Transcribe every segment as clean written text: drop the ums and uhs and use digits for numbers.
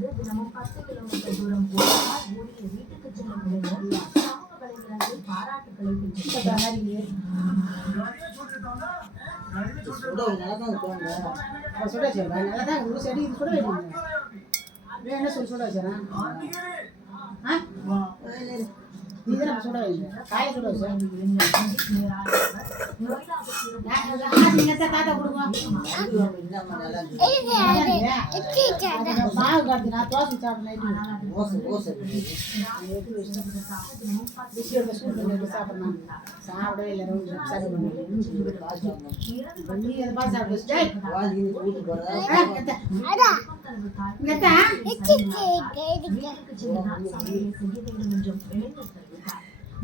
தினமும் 10 கிலோமீட்டர் தூரம் போரால் ஓடிய வீட்டுக்கு செல்லும் இளைஞர் சமூக வலைதளங்களில் பாராட்டுகளை பெற்றார்.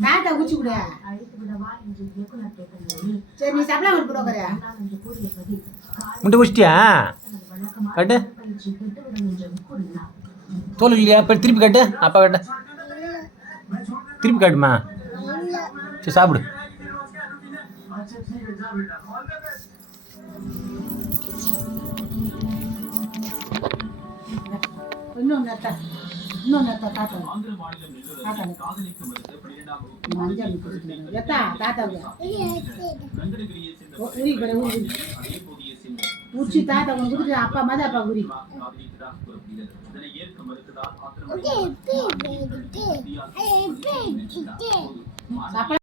தாத்தா குச்சி கூட சரி நீ சப்ளை கொடுக்குறியா முட்டை குச்சிட்டியா கட்டு தோல் இல்லையா இப்போ திருப்பி கட்டு அப்பா கட்டு திருப்பி காட்டுமா சரி சாப்பிடு இன்னொன்னு தாத்தா மஞ்சள் எத்தா தாத்தாவுக்கு உச்சி தாத்தா உனக்கு குடிச்சு அப்பா மாதிரி அப்பா குடி